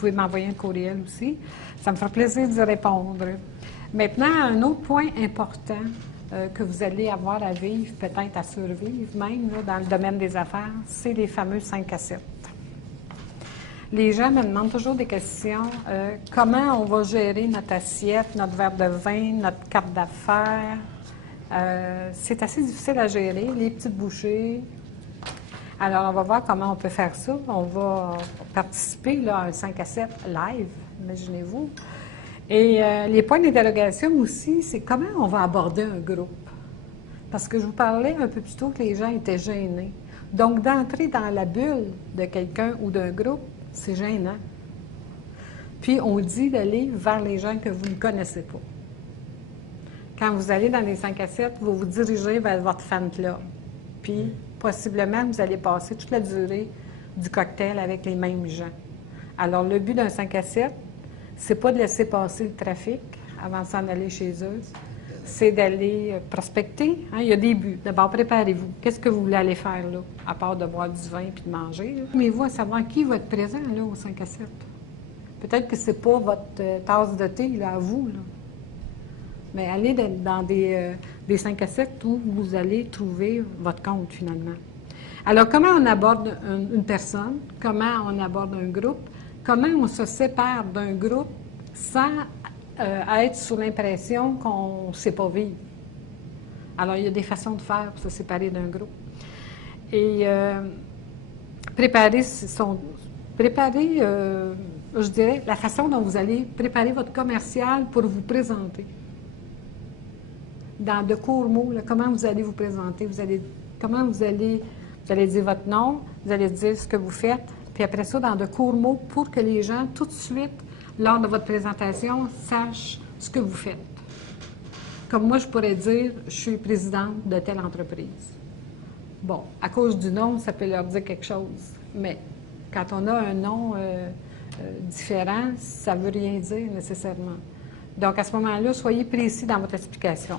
pouvez m'envoyer un courriel aussi. Ça me fera plaisir d'y répondre. Maintenant, un autre point important que vous allez avoir à vivre, peut-être à survivre même, là, dans le domaine des affaires, c'est les fameux 5 à 7. Les gens me demandent toujours des questions. Comment on va gérer notre assiette, notre verre de vin, notre carte d'affaires? C'est assez difficile à gérer, les petites bouchées. Alors, on va voir comment on peut faire ça. On va participer là, à un 5 à 7 live, imaginez-vous. Et les points d'interrogation aussi, c'est comment on va aborder un groupe. Parce que je vous parlais un peu plus tôt que les gens étaient gênés. Donc, d'entrer dans la bulle de quelqu'un ou d'un groupe, c'est gênant. Puis, on dit d'aller vers les gens que vous ne connaissez pas. Quand vous allez dans les 5 à 7, vous vous dirigez vers votre fan club. Puis, possiblement, vous allez passer toute la durée du cocktail avec les mêmes gens. Alors, le but d'un 5 à 7, c'est pas de laisser passer le trafic avant de s'en aller chez eux. C'est d'aller prospecter. Hein? Il y a des buts. D'abord, préparez-vous. Qu'est-ce que vous voulez aller faire là, à part de boire du vin puis de manger? Là? Mais vous, à savoir qui va être présent là, au 5 à 7. Peut-être que c'est pas votre tasse de thé là, à vous. Là. Mais allez dans des 5 à 7 où vous allez trouver votre compte finalement. Alors, comment on aborde une personne? Comment on aborde un groupe? Comment on se sépare d'un groupe sans être sous l'impression qu'on ne sait pas vivre? Alors, il y a des façons de faire pour se séparer d'un groupe. Et préparer, je dirais, la façon dont vous allez préparer votre commercial pour vous présenter. Dans de courts mots, là, comment vous allez vous présenter? Vous allez dire votre nom, vous allez dire ce que vous faites, puis après ça, dans de courts mots, pour que les gens, tout de suite, lors de votre présentation, sachent ce que vous faites. Comme moi, je pourrais dire, je suis présidente de telle entreprise. Bon, à cause du nom, ça peut leur dire quelque chose, mais quand on a un nom différent, ça ne veut rien dire nécessairement. Donc, à ce moment-là, soyez précis dans votre explication.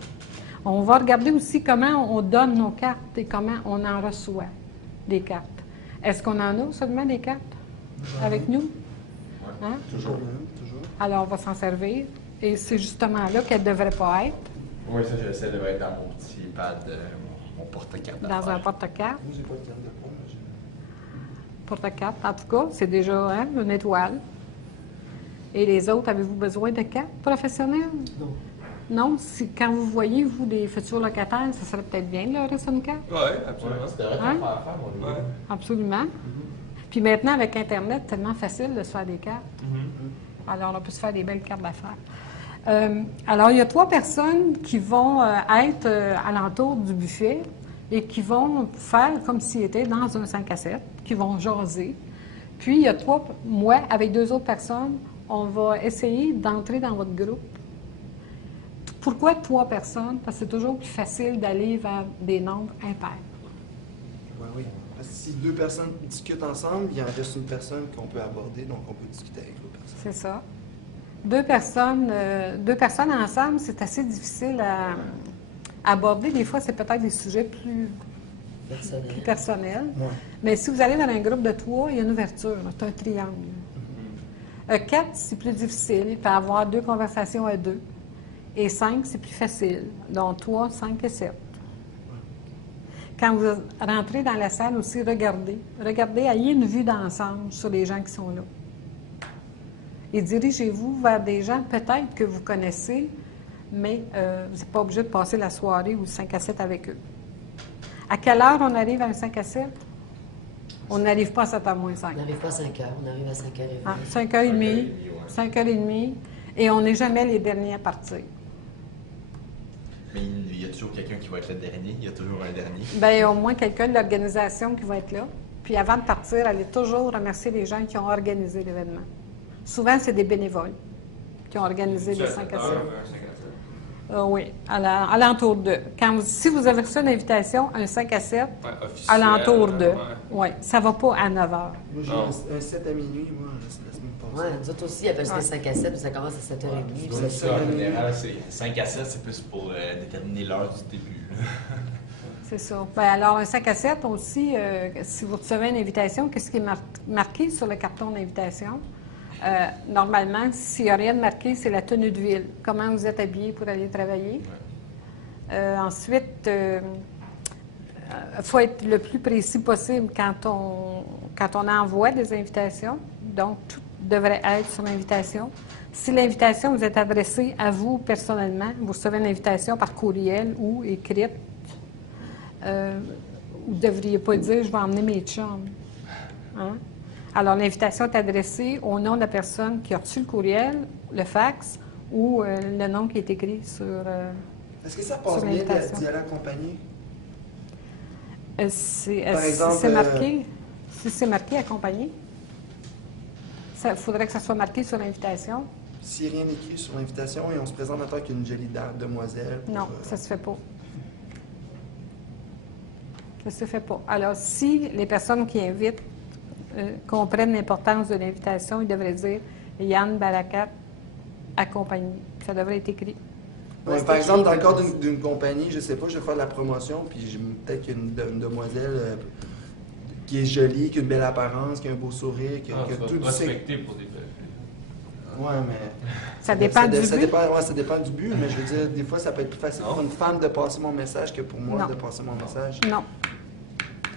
On va regarder aussi comment on donne nos cartes et comment on en reçoit des cartes. Est-ce qu'on en a seulement des cartes avec nous? Hein? Toujours. Alors, on va s'en servir. Et c'est justement là qu'elle ne devrait pas être. Oui, ça, j'essaie de être dans mon petit pad, mon porte-carte. Dans un porte-carte. Moi, j'ai pas de carte de points. Porte-carte, en tout cas, c'est déjà une étoile. Et les autres, avez-vous besoin de cartes professionnelles? Non. Non? Quand vous voyez, vous, des futurs locataires, ça serait peut-être bien de leur rester une carte? Oui, absolument. C'était vrai Hein? faire, mon Ouais. Absolument. Puis maintenant, avec Internet, c'est tellement facile de se faire des cartes. Alors, on peut se faire des belles cartes d'affaires. Alors, il y a 3 personnes qui vont être alentour du buffet et qui vont faire comme s'ils étaient dans un 5 à 7, qui vont jaser. Puis, il y a 3, moi, avec 2 autres personnes, on va essayer d'entrer dans votre groupe. Pourquoi 3 personnes? Parce que c'est toujours plus facile d'aller vers des nombres impairs. Oui. Parce que si 2 personnes discutent ensemble, il y en reste une personne qu'on peut aborder, donc on peut discuter avec l'autre personne. C'est ça. 2 personnes ensemble, c'est assez difficile à aborder. Des fois, c'est peut-être des sujets plus personnels. Ouais. Mais si vous allez dans un groupe de 3, il y a une ouverture, c'est un triangle. 4, c'est plus difficile. Il peut y avoir 2 conversations à 2. Et 5, c'est plus facile. Donc 3, 5 et 7. Quand vous rentrez dans la salle aussi, regardez. Regardez, ayez une vue d'ensemble sur les gens qui sont là. Et dirigez-vous vers des gens peut-être que vous connaissez, mais vous n'êtes pas obligé de passer la soirée ou le 5 à 7 avec eux. À quelle heure on arrive à un 5 à 7? On n'arrive pas à 7h moins 5. On n'arrive pas à 5 heures, on arrive à 5h30. Ah, 5h30, 5h30, et on n'est jamais les derniers à partir. Mais il y a toujours quelqu'un qui va être le dernier. Il y a toujours un dernier. Bien, au moins quelqu'un de l'organisation qui va être là. Puis avant de partir, allez toujours remercier les gens qui ont organisé l'événement. Souvent, c'est des bénévoles qui ont organisé les 5 à 7. Oui, à l'entour de. Si vous avez reçu une invitation, un 5 à 7, à l'entour de. Oui, ça ne va pas à 9 h. Moi, j'ai un 7 à minuit, moi, la semaine passée. Oui, nous autres aussi, ils appellent ça 5 à 7, puis ça commence à 7h30. puis C'est ça- ça, en général, c'est 5 à 7, c'est plus pour déterminer l'heure du début. C'est ça. Bien, alors, un 5 à 7 aussi, si vous recevez une invitation, qu'est-ce qui est marqué sur le carton d'invitation? Normalement, s'il n'y a rien de marqué, c'est la tenue de ville. Comment vous êtes habillé pour aller travailler. Ensuite, il faut être le plus précis possible quand on envoie des invitations. Donc, tout devrait être sur l'invitation. Si l'invitation vous est adressée à vous personnellement, vous recevez une invitation par courriel ou écrite, vous ne devriez pas dire « je vais emmener mes chums ». Hein? Alors, l'invitation est adressée au nom de la personne qui a reçu le courriel, le fax ou le nom qui est écrit sur Est-ce que ça passe bien d'y aller accompagné? Par exemple, c'est marqué, si c'est marqué accompagné, il faudrait que ça soit marqué sur l'invitation. Si rien écrit sur l'invitation et on se présente en tant qu'une jolie demoiselle. Non, ça se fait pas. Ça se fait pas. Alors, si les personnes qui invitent comprennent l'importance de l'invitation, ils devraient dire Yann Barakat accompagné. Ça devrait être écrit. Ouais, par exemple, dans le cadre d'une compagnie, je sais pas, je vais faire de la promotion, puis peut-être qu'il y a une demoiselle qui est jolie, qui a une belle apparence, qui a un beau sourire, qui a tout du respecté pour des belles. Ouais, mais. Ça dépend du but. Ça dépend du but, mais je veux dire, des fois, ça peut être plus facile pour une femme de passer mon message que pour moi de passer mon message. Non.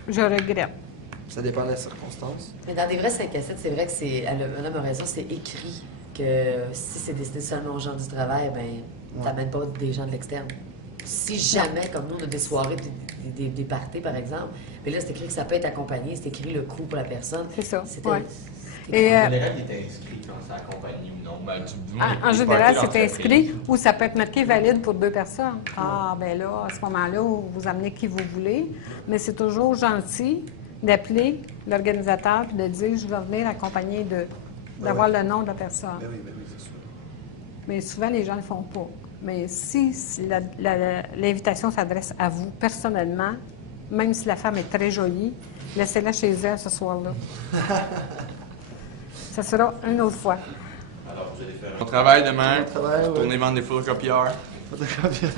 Je regrette. Ça dépend de la circonstance. Mais dans des vrais 5 à 7, c'est vrai que madame a raison, c'est écrit que si c'est destiné seulement aux gens du travail, ben t'amènes pas des gens de l'externe. Si jamais, comme nous, on a des soirées, des parties, par exemple, mais là, c'est écrit que ça peut être accompagné, c'est écrit le coût pour la personne. C'est ça. Ouais. Et, en général, il est inscrit quand c'est accompagné ou non. Ben, en général, c'est inscrit ou ça peut être marqué valide pour 2 personnes. Ah, bien là, à ce moment-là, vous amenez qui vous voulez, mais c'est toujours gentil d'appeler l'organisateur et de dire je vais venir accompagné d'avoir le nom de la personne. Ben oui, c'est sûr. Mais souvent, les gens ne le font pas. Mais si l'invitation s'adresse à vous personnellement, même si la femme est très jolie, laissez-la chez elle ce soir-là. Ça sera une autre fois. Alors, vous allez faire On travaille demain, travaille, tourner vendre des photocopieurs. Photographier.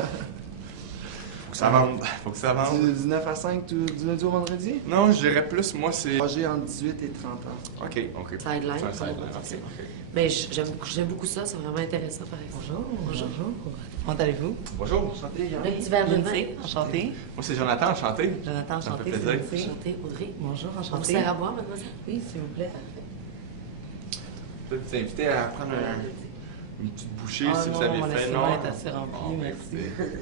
Faut que ça vende. Du 9 à 5, du lundi au vendredi? Non, je dirais plus, moi, c'est... Âgé entre 18 et 30 ans. OK. Sideline. C'est un sideline, OK. Mais j'aime beaucoup ça, c'est vraiment intéressant, par exemple. Bonjour. Comment allez-vous? Bonjour. Enchanté, Yann. Le petit verre de vin. Lindsay, enchantée. Moi, c'est Jonathan, enchanté. Jonathan, Ça me enchanté. fait c'est plaisir. Lindsay. Enchanté, Audrey. Bonjour, On vous enchanté. sert à boire, mademoiselle? Oui, s'il vous plaît. Je peux vous inviter à prendre une petite bouchée si vous avez mon faim, estomac non? est assez rempli, Bon, ben, merci. écoutez.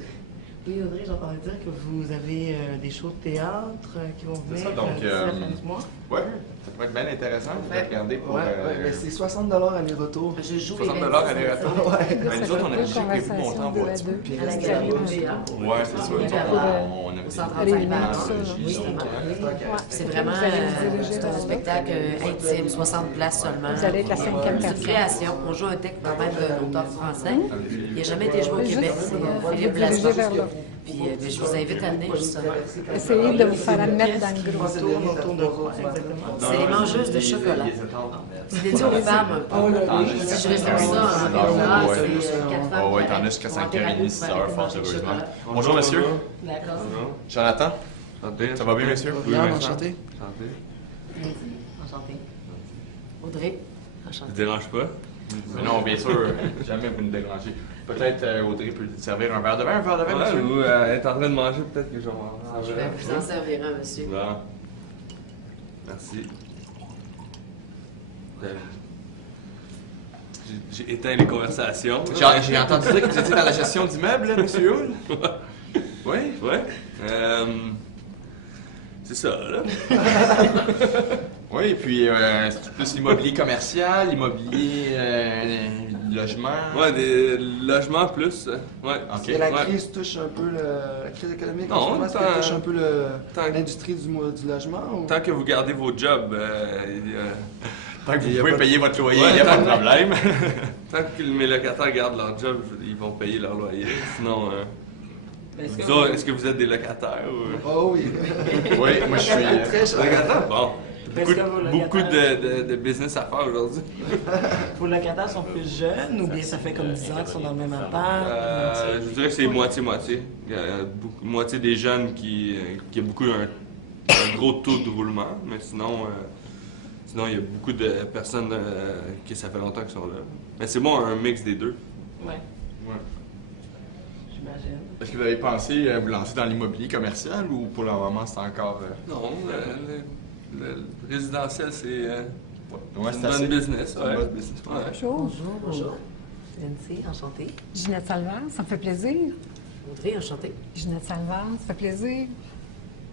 Oui, Audrey, j'entendais dire que vous avez des shows de théâtre qui vont C'est venir ça, donc, d'ici la fin du mois. Ouais, ça pourrait être bien intéressant de regarder pour... Ouais, mais c'est 60 aller-retour. Je joue 60 les $, 26 aller-retour. Ouais. Ben, nous autres, on a déjà prévu de monter en voiture. Puis à la rester galerie là-bas. Montréal. Ouais, c'est ça. On avait Au des centre Réunion, Alzheimer. ça, là. Oui, justement. C'est Ouais. vraiment Vous allez vous diriger c'est un vers là. spectacle intime, 60 places seulement. Vous allez être la 5e C'est une personne. création. On joue un texte quand même d'un auteur français. Il n'a jamais été joué au Mais Québec. juste, C'est vous Philippe dirigez Blaston. vers là. Puis je vous invite à venir justement. Essayez de vous faire admettre dans le groupe. Autour de quoi, exactement? C'est les mangeuses de chocolat. C'est dédié aux femmes un peu. Si je reste comme ça, en général, c'est 4 femmes. Oh, ouais, qui t'en as arrêtent jusqu'à pour en 5h30, thérapie 6h, pour fort manger du heureusement. chocolat. Bonjour, monsieur. D'accord. Jonathan. Ça va bien, monsieur? Yann, enchanté. Enchanté. Audrey. Ça Enchanté. te dérange pas? Mais non, bien sûr, jamais vous nous dérangez. Peut-être Audrey peut te servir un verre de vin, Ouais, monsieur? ou elle est en train de manger, peut-être que je vais m'en Je vais vous en servir un, monsieur. Bon. Merci. J'ai éteint les conversations. J'ai entendu dire que vous étiez dans la gestion d'immeubles, là, monsieur Hull. Oui? Ouais. C'est ça, là. Oui, et puis c'est plus l'immobilier commercial, l'immobilier logement. Ouais, des logements plus. Ouais. Ok. Et la Ouais. crise touche un peu la crise économique Non, en ce moment, est-ce qu'elle tant- touche un peu tant- l'industrie du logement? Ou? Tant que vous gardez vos jobs, Tant que Il y vous a pouvez pas de- payer votre loyer, il Ouais, n'y a pas de problème. tant que mes locataires gardent leur job, ils vont payer leur loyer. Sinon, Est-ce vous autres, est-ce que vous êtes des locataires ou... Oh oui. Oui, moi je suis. Très cher. Locataires? Bon. Est-ce que vos Beaucoup locataires- de business à faire aujourd'hui. Vos locataires sont plus jeunes ou bien ça fait comme 10 ans qu'ils sont dans le même appart? Je dirais que c'est moitié-moitié. Il y a moitié des jeunes qui a beaucoup un gros taux de roulement, mais sinon sinon, il y a beaucoup de personnes qui ça fait longtemps qu'ils sont là. Mais c'est bon, un mix des deux. Ouais, Ouais. j'imagine. Est-ce que vous avez pensé vous lancer dans l'immobilier commercial ou pour le moment c'est encore. Non, le résidentiel, c'est Ouais, une c'est assez. bonne business. C'est une Ouais. bonne business. Ouais. Bonjour. Bonjour. Lindsay, enchantée. Ginette Salvard, ça me fait plaisir. Audrey, enchantée. Ginette Salvard, ça fait plaisir.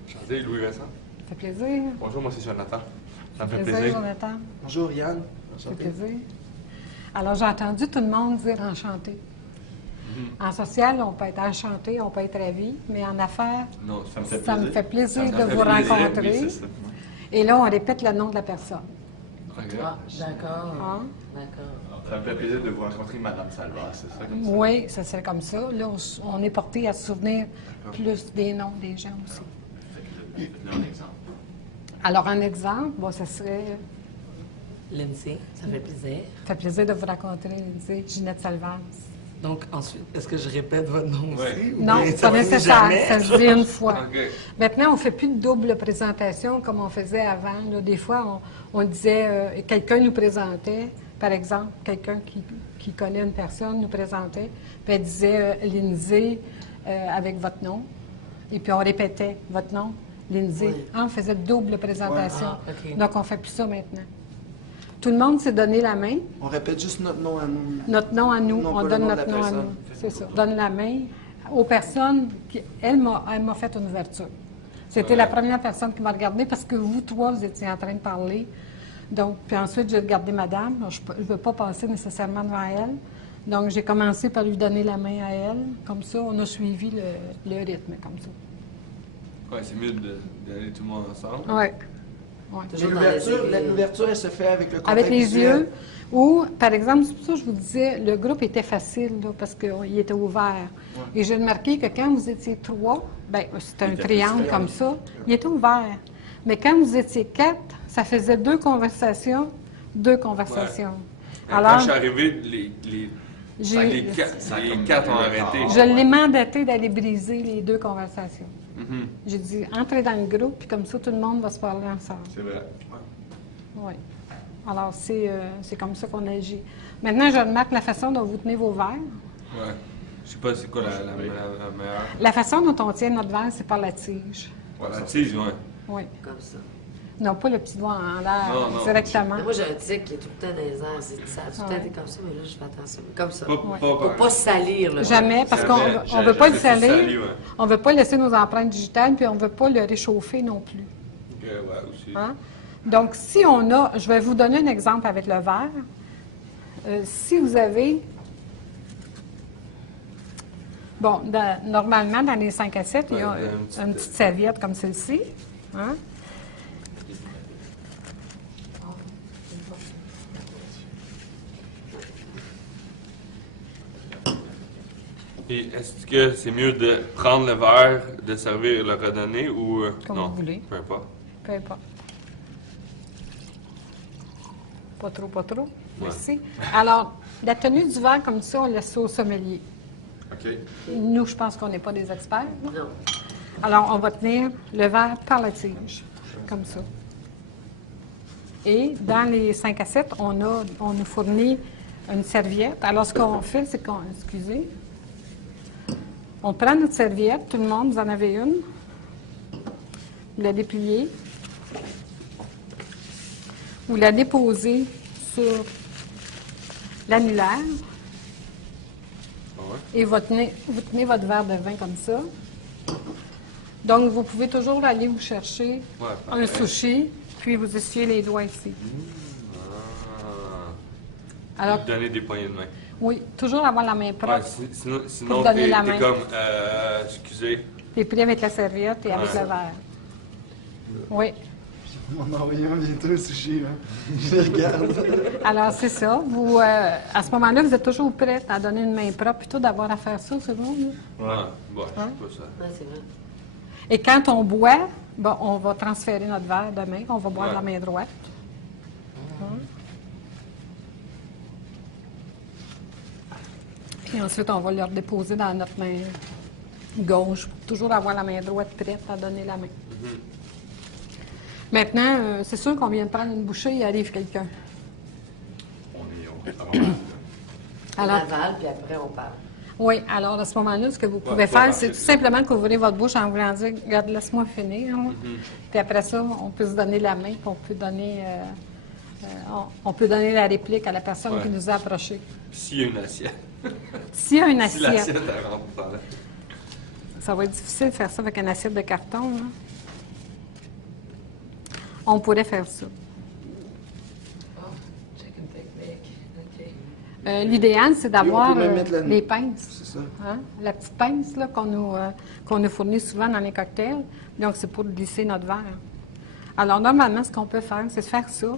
Enchanté, Louis Vincent. Ça fait plaisir. Bonjour, moi c'est Jonathan. Ça me fait Plaisir, plaisir. Jonathan. Bonjour Yann. Ça fait plaisir. Alors, j'ai entendu tout le monde dire enchanté. En social, on peut être enchanté, on peut être ravi, mais en affaires, Non, Ça me fait ça me plaisir. fait plaisir Ça me de fait vous plaisir, rencontrer. Oui, c'est ça. Et là, on répète le nom de la personne. Ok. Ah, d'accord. Hein? D'accord. Ça me fait plaisir de vous rencontrer, Madame Salva, c'est ça comme ça? Oui, ça serait comme ça. Là, on est porté à se souvenir plus des noms des gens aussi. Faites-le un exemple. Alors, un exemple, bon, ça serait... Lindsay, ça fait plaisir. Ça fait plaisir de vous rencontrer, Lindsay, Ginette Salvaz. Donc, ensuite, est-ce que je répète votre nom Ouais. aussi? ou Non, bien c'est ça pas finit nécessaire. jamais? Ça se dit une fois. Ok. Maintenant, on ne fait plus de double présentation comme on faisait avant. Là. Des fois, on disait, quelqu'un nous présentait, par exemple, quelqu'un qui connaît une personne nous présentait, puis elle disait Lindsay avec votre nom. Et puis on répétait votre nom, Lindsay. Oui. On faisait double présentation. Ah, OK. Donc, on ne fait plus ça maintenant. Tout le monde s'est donné la main. On répète juste notre nom à nous. Notre nom à nous, Non, on pas le donne nom de notre la nom à personne. nous. C'est ça. Donne la main aux personnes. Elle m'a fait une ouverture. C'était la première personne qui m'a regardée parce que vous trois, vous étiez en train de parler. Donc, puis ensuite, j'ai regardé madame. Je ne veux pas passer nécessairement devant elle. Donc, j'ai commencé par lui donner la main à elle. Comme ça, on a suivi le rythme, comme ça. Ouais, c'est mieux d'aller tout le monde ensemble. Oui. Toujours dans les aiguilles. L'ouverture, elle se fait avec le contact Avec les visuel. yeux. Ou, par exemple, c'est pour ça que je vous disais, le groupe était facile, là, parce qu'il était ouvert. Et j'ai remarqué que quand vous étiez trois, bien, c'était un triangle comme ça, il était ouvert. Mais quand vous étiez quatre, ça faisait deux conversations. Quand je suis arrivé, J'ai- les quatre ont arrêté. je l'ai mandaté d'aller briser les deux conversations. Mhm. J'ai dit, entrez dans le groupe, puis comme ça, tout le monde va se parler ensemble. C'est vrai. Oui. Alors, c'est comme ça qu'on agit. Maintenant, je remarque la façon dont vous tenez vos verres. Ouais. Je sais pas c'est quoi la meilleure. La façon dont on tient notre verre, c'est par la tige. La tige, ouais. Oui. Comme ça. Non, pas le petit doigt en l'air Non. directement. Mais moi, j'ai un tic qui est tout le temps dans les airs. Ça a tout le temps Ouais. été comme ça, mais là, je fais attention. Comme ça. Pas, Pour pas salir, là. Jamais, parce qu'on Jamais. ne veut pas le Jamais salir. sali, ouais. On ne veut pas laisser nos empreintes digitales, puis on ne veut pas le réchauffer non plus. Ok, ouais, aussi. Hein? Donc, si on a, je vais vous donner un exemple avec le verre. Si vous avez, bon, normalement, dans les 5 à 7, il y a Ouais, une petite serviette comme celle-ci. Hein? Et est-ce que c'est mieux de prendre le verre, de servir et le redonner ou Comme non? vous voulez. Peu importe. Peu importe. Pas trop, pas trop. Merci. Alors, la tenue du verre comme ça, on laisse ça au sommelier. OK. Nous, je pense qu'on n'est pas des experts. là. Non. Alors, on va tenir le verre par la tige, comme ça. Et dans les 5 à 7, on nous fournit une serviette. Alors, ce qu'on fait, c'est qu'on... Excusez. On prend notre serviette, tout le monde, vous en avez une. Vous la dépliez. Vous la déposez sur l'annulaire. Ah ouais? Et vous tenez votre verre de vin comme ça. Donc, vous pouvez toujours aller vous chercher Ouais, un pareil. sushi, puis vous essuyez les doigts ici. Ah. Alors, Donner des poignées de main. oui, toujours avoir la main propre. Ouais, sinon Pour donner t'es la main. comme, excusez. T'es pris avec la serviette et avec Ouais. le verre. Oui. On m'a envoyé un bientôt un sushi, là. Je les regarde. Alors, c'est ça. Vous, à ce moment-là, vous êtes toujours prête à donner une main propre, plutôt d'avoir à faire ça, c'est bon? Là? Ouais. Bon, je Hein? sais pas ça. Ouais, c'est vrai. Et quand on boit, bon, on va transférer notre verre de main, on va boire de la Ouais. main droite. Puis ensuite, on va le redéposer dans notre main gauche, pour toujours avoir la main droite prête à donner la main. Maintenant, c'est sûr qu'on vient de prendre une bouchée, il arrive quelqu'un. On est vraiment... On Alors, avale, puis après, on parle. oui, alors à ce moment-là, ce que vous pouvez faire, c'est tout simplement qu'ouvrir votre bouche en voulant dire « Regarde, laisse-moi finir. Puis après ça, on peut se donner la main, puis on peut donner, on peut donner la réplique à la personne qui nous a approchés. S'il y a une assiette. S'il y a une Si assiette, l'assiette, elle rentre dans la... ça va être difficile de faire ça avec une assiette de carton. Hein. On pourrait faire ça. Chicken technique. OK. L'idéal, c'est d'avoir on peut même mettre la- les pinces. C'est ça. Hein? La petite pince là, qu'on nous fournit souvent dans les cocktails. Donc, c'est pour glisser notre verre. Alors, normalement, ce qu'on peut faire, c'est faire ça,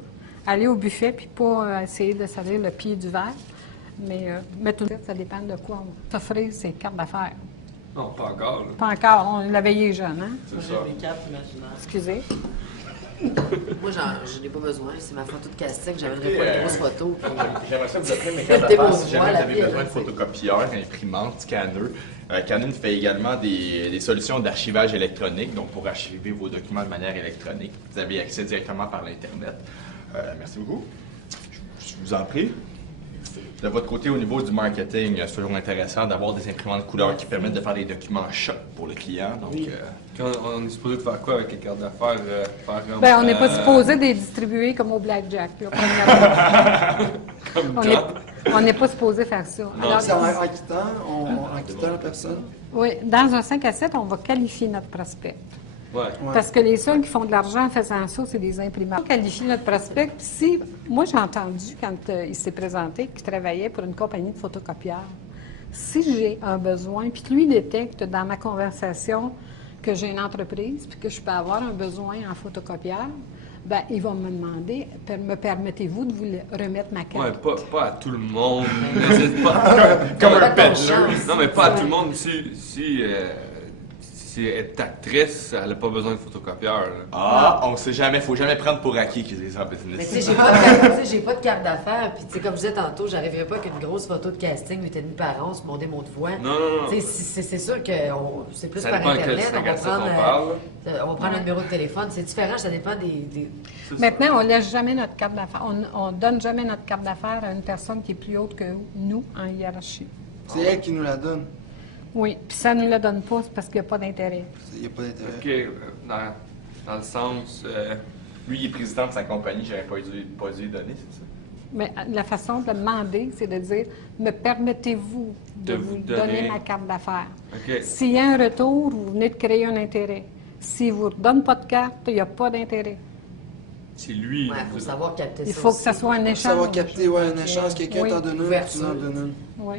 aller au buffet, puis pas essayer de salir le pied du verre. Mais mettre une ça dépend de quoi on s'offrir ses cartes d'affaires. Non, pas encore. Là. Pas encore, on l'a veillé jeune, hein? C'est Moi, ça. j'ai des cartes imaginaires. Excusez. Moi, je n'ai pas besoin. C'est ma photo de casting. J'amènerai pas de grosses photos. puis- J'aimerais ça vous offrir mes cartes T'es d'affaires bon, si jamais voilà, vous avez puis, besoin de c'est- photocopieurs, imprimantes, scanners. Canon fait également des solutions d'archivage électronique, donc pour archiver vos documents de manière électronique. Vous avez accès directement par l'Internet. Merci beaucoup. Je vous en prie. De votre côté, au niveau du marketing, c'est toujours intéressant d'avoir des imprimantes couleurs qui permettent de faire des documents choc pour le client. Donc, Quand on est supposé de faire quoi avec les cartes d'affaires? Faire comme, Bien, on n'est pas supposé de les distribuer comme au blackjack. Là, premièrement. Comme On John. n'est- on n'est pas supposé faire ça. Alors, C'est en quittant la personne. oui, dans un 5 à 7, on va qualifier notre prospect. Ouais. Ouais. Parce que les seuls qui font de l'argent en faisant ça, c'est des imprimeurs. On qualifie notre prospect. Puis si, moi, j'ai entendu, quand il s'est présenté, qu'il travaillait pour une compagnie de photocopieurs. Si j'ai un besoin, puis que lui détecte dans ma conversation que j'ai une entreprise, puis que je peux avoir un besoin en photocopieur, ben il va me demander, me permettez-vous de vous remettre ma Ouais, carte? pas à tout le monde. Mais c'est pas... comme un Pas ton peddler. chance. Non, mais pas à tout le monde. Si elle est actrice, elle n'a pas besoin de photocopieur. là. Ah, on sait jamais, faut jamais prendre pour acquis qu'ils sont en business. Mais tu sais, j'ai pas de carte- tu sais, j'ai pas de carte d'affaires. Puis, tu sais, comme je disais tantôt, j'arriverai pas avec une grosse photo de casting, 8,5 par an, sur mon démo de voix. Non, non, non. Tu sais, c'est sûr que c'est plus Ça par dépend à quel Internet. On va 5 à 7 prendre, on parle. on va prendre un numéro de téléphone. C'est différent, ça dépend des... Maintenant, on ne laisse jamais notre carte d'affaires. On ne donne jamais notre carte d'affaires à une personne qui est plus haute que nous en hiérarchie. C'est elle qui nous la donne. Oui, puis ça ne nous la donne pas, c'est parce qu'il n'y a pas d'intérêt. Il n'y a pas d'intérêt. OK, dans le sens... Lui, il est président de sa compagnie, j'aurais pas dû lui donner, c'est ça? Mais la façon de le demander, c'est de dire me permettez-vous de De vous vous donner donner- ma carte d'affaires? OK. S'il y a un retour, vous venez de créer un intérêt. Si vous ne redonnez pas de carte, il n'y a pas d'intérêt. C'est lui. Ouais, faut savoir capter ça Il faut que aussi. ça soit un échange. Ça va capter un échange. Quelqu'un Oui. t'en donne une, tu Ouverture. en donnes une. Oui.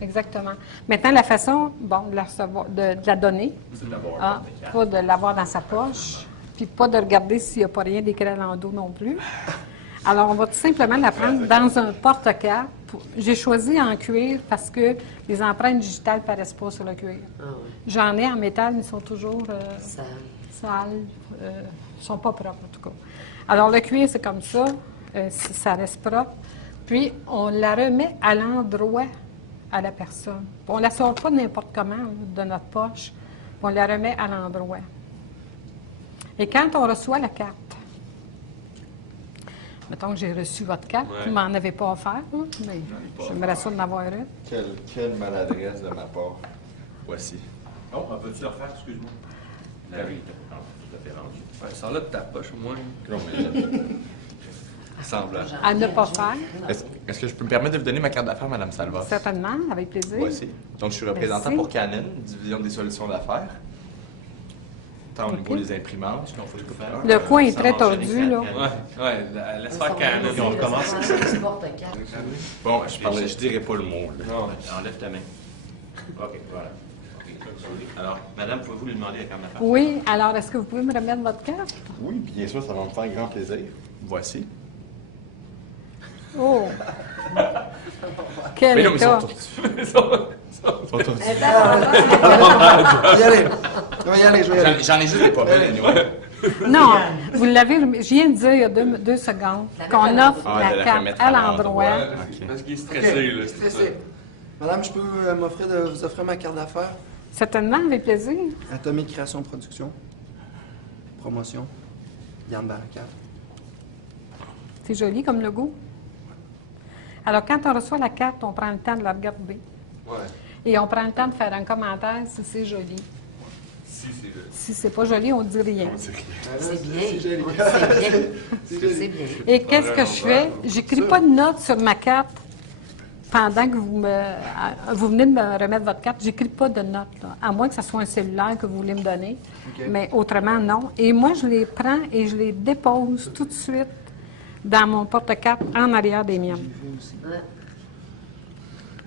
Exactement. Maintenant, la façon, bon, de la recevoir, de la donner, C'est d'avoir ah, pas de l'avoir dans sa poche, puis pas de regarder s'il n'y a pas rien d'écrit à l'endos non plus. Alors, on va tout simplement la prendre dans un porte-carte. J'ai choisi en cuir parce que les empreintes digitales ne paraissent pas sur le cuir. Ah ouais, J'en ai en métal, mais ils sont toujours ça... sales, ils sont pas propres en tout cas. Alors, le cuir, c'est comme ça, ça reste propre. Puis, on la remet à l'endroit à la personne. On ne la sort pas n'importe comment là, de notre poche, on la remet à l'endroit. Et quand on reçoit la carte, mettons que j'ai reçu votre carte, Ouais. vous ne m'en avez pas offert, là, mais j'aimerais ça d'en avoir une. Quelle maladresse de ma part. Voici. Oh, on peut-tu le refaire, excuse-moi? La vérité. Non, tout à fait rendu. Ouais, sors-le de ta poche, au moins. Non, mais- Semblant. À ne pas faire, Est-ce que je peux me permettre de vous donner ma carte d'affaires, Madame Salva? certainement, avec plaisir. Voici. Donc, je suis représentant Merci. pour Canon, division des solutions d'affaires. Tant au niveau Ok. des imprimantes, qu'on faut tout faire. Le coin est Ça très mange tordu, là. Ouais, laisse faire Canon. on recommence. Porte-carte. Bon, je dirais pas le mot, là. Non. Enlève ta main. OK, voilà. OK, alors, madame, pouvez-vous lui demander la carte d'affaires? Oui, alors est-ce que vous pouvez me remettre votre carte? Oui, bien sûr, ça va me faire grand plaisir. Voici. Oh! Quel Mais non, mais ils état! sont tordus. Ils sont tordus. Je vais y aller. Je vais y aller, je vais y aller. J'en ai juste des pas belles, anyway. Non, vous l'avez, je viens de dire il y a deux secondes qu'on offre Ah, de la la carte remettre à à l'endroit. l'endroit. Ouais, parce qu'il est stressé, là. c'est Stressé. ça. Madame, je peux m'offrir de vous offrir ma carte d'affaires? Certainement, avec plaisir. Atomique Création Production. Promotion. Yann Barakat. C'est joli comme logo. Alors, quand on reçoit la carte, on prend le temps de la regarder. Ouais. Et on prend le temps de faire un commentaire si c'est joli. Si, c'est le... Si c'est pas joli, on dit rien. C'est bien. C'est joli. C'est bien. C'est joli. C'est bien. Et qu'est-ce que je fais? J'écris pas de notes sur ma carte pendant que vous venez de me remettre votre carte. J'écris pas de notes, là, à moins que ce soit un cellulaire que vous voulez me donner. OK. Mais autrement, non. Et moi, je les prends et je les dépose tout de suite dans mon porte-carte en arrière des miennes. Ouais.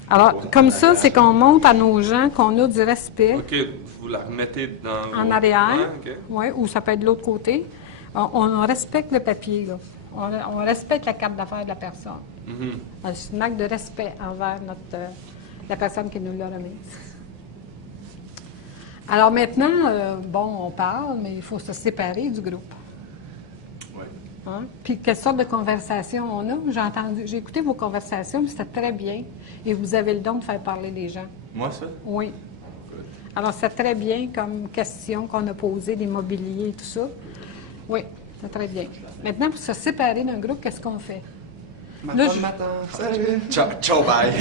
Alors, comme ça, c'est qu'on montre à nos gens qu'on a du respect OK, vous la remettez dans... en arrière, Ouais, OK. ouais, ou ça peut être de l'autre côté. On respecte le papier, là. On respecte la carte d'affaires de la personne. Mhm. C'est un acte de respect envers la personne qui nous l'a remise. Alors maintenant, bon, on parle, mais il faut se séparer du groupe. Oui. Hein? Puis quelle sorte de conversation on a? J'ai écouté vos conversations, puis c'était très bien. Et vous avez le don de faire parler les gens. Moi, ça? Oui. Alors, c'est très bien comme question qu'on a posée, l'immobilier et tout ça. Oui, c'est très bien. Maintenant, pour se séparer d'un groupe, qu'est-ce qu'on fait? Là, Matin, salut! Ciao, ciao, bye!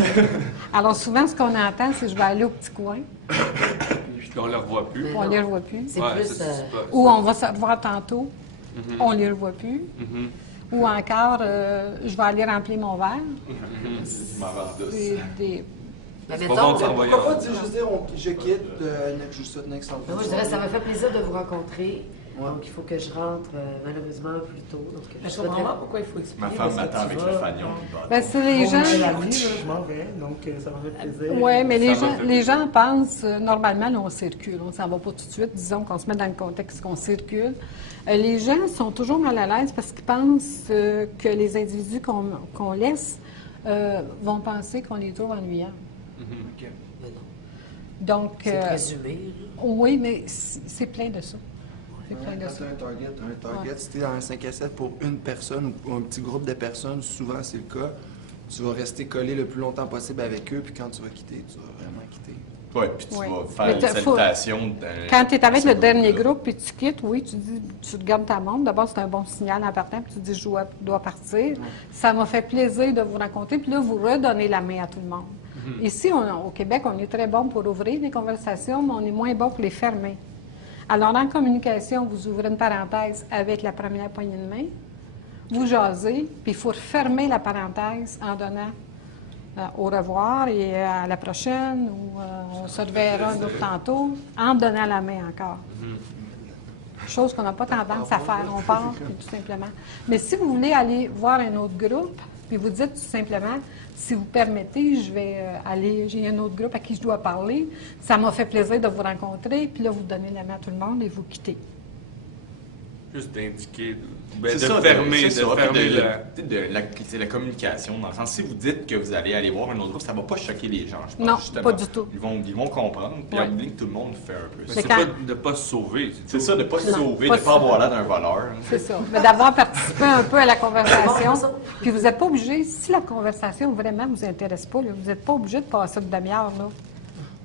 Alors, souvent, ce qu'on entend, c'est « je vais aller au petit coin Puis qu'on ne le revoit plus. ». On ne les revoit plus. C'est Ouais, plus. ça, c'est pas- Ou on va se revoir tantôt, on ne les revoit plus. Mhm. Ou encore, je vais aller remplir mon verre. Je m'en vais douce. Des- Mais C'est mettons, pas bon de s'envoyer Pourquoi en- pas juste dire je quitte, juste ça, next moi, je dirais, ça m'a fait plaisir de vous rencontrer. Ouais. Donc, il faut que je rentre malheureusement plus tôt. Donc, Je je comprends souhaiterais- pas pourquoi il faut expliquer. Ma femme parce que m'attend tu avec vas le fanion puis le bâton. Ben, c'est les pour gens... mon ami, là, je m'en vais, donc ça m'a fait plaisir. Oui, mais Ça m'a fait les gens pensent, normalement, là, on circule. On ne s'en va pas tout de suite. Disons qu'on se met dans le contexte qu'on circule. Les gens sont toujours mal à l'aise parce qu'ils pensent que les individus qu'on laisse vont penser qu'on les trouve ennuyants. OK. Mais non, Donc, c'est présumé. là. oui, mais c'est plein de ça. C'est plein de Quand ça. tu as un target, si tu es dans un 5 à 7 pour une personne ou un petit groupe de personnes, souvent c'est le cas, tu vas rester collé le plus longtemps possible avec eux, puis quand tu vas quitter, tu vas vraiment quitter. Oui, puis tu Ouais. vas Mais faire une faut- salutation. Quand tu es avec le dernier groupe. groupe puis tu quittes, oui, tu dis, tu te gardes ta montre. D'abord, c'est un bon signal en partant, puis tu dis, je dois partir. Ça m'a fait plaisir de vous rencontrer, puis là, vous redonnez la main à tout le monde. Ici, au Québec, on est très bon pour ouvrir les conversations, mais on est moins bon pour les fermer. Alors, en communication, vous ouvrez une parenthèse avec la première poignée de main, vous jasez, puis il faut refermer la parenthèse en donnant au revoir et à la prochaine, ou on se reverra un autre tantôt, en donnant la main encore. Chose qu'on n'a pas tendance à faire, on part, puis tout simplement. Mais si vous voulez aller voir un autre groupe, puis vous dites tout simplement, si vous permettez, je vais aller, j'ai un autre groupe à qui je dois parler, ça m'a fait plaisir de vous rencontrer, puis là, vous donnez la main à tout le monde et vous quittez. Juste d'indiquer, C'est de ça, fermer, c'est ça, de fermer puis la... c'est la communication. Dans le sens, si vous dites que vous allez aller voir un autre groupe, ça ne va pas choquer les gens, je pense. Non, justement. pas du tout. Ils vont comprendre, puis Ouais. en bout de ligne, tout le monde fait un peu ça. Mais C'est quand- pas de ne pas se sauver. C'est ça, de ne pas se Non, sauver, pas de ne pas ça. avoir l'air d'un voleur. C'est ça. Mais d'avoir participé un peu à la conversation. Puis vous n'êtes pas obligé, si la conversation vraiment ne vous intéresse pas, là, vous n'êtes pas obligé de passer une demi-heure, là.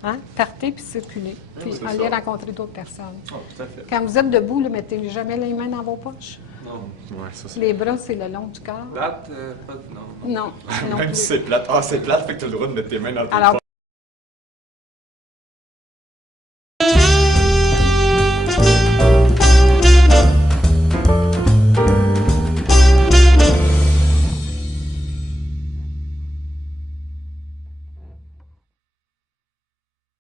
Hein? Partez puis circulez. Puis c'est allez ça. rencontrer d'autres personnes. Oh, tout à fait. Quand vous êtes debout, ne mettez jamais les mains dans vos poches. Non. Ouais, ça, c'est... Les bras, c'est le long du corps. Date, pas... Non. Non, non Même plus. si c'est plate. Ah, c'est plate, fait que tu as le droit de mettre tes mains dans tes Alors,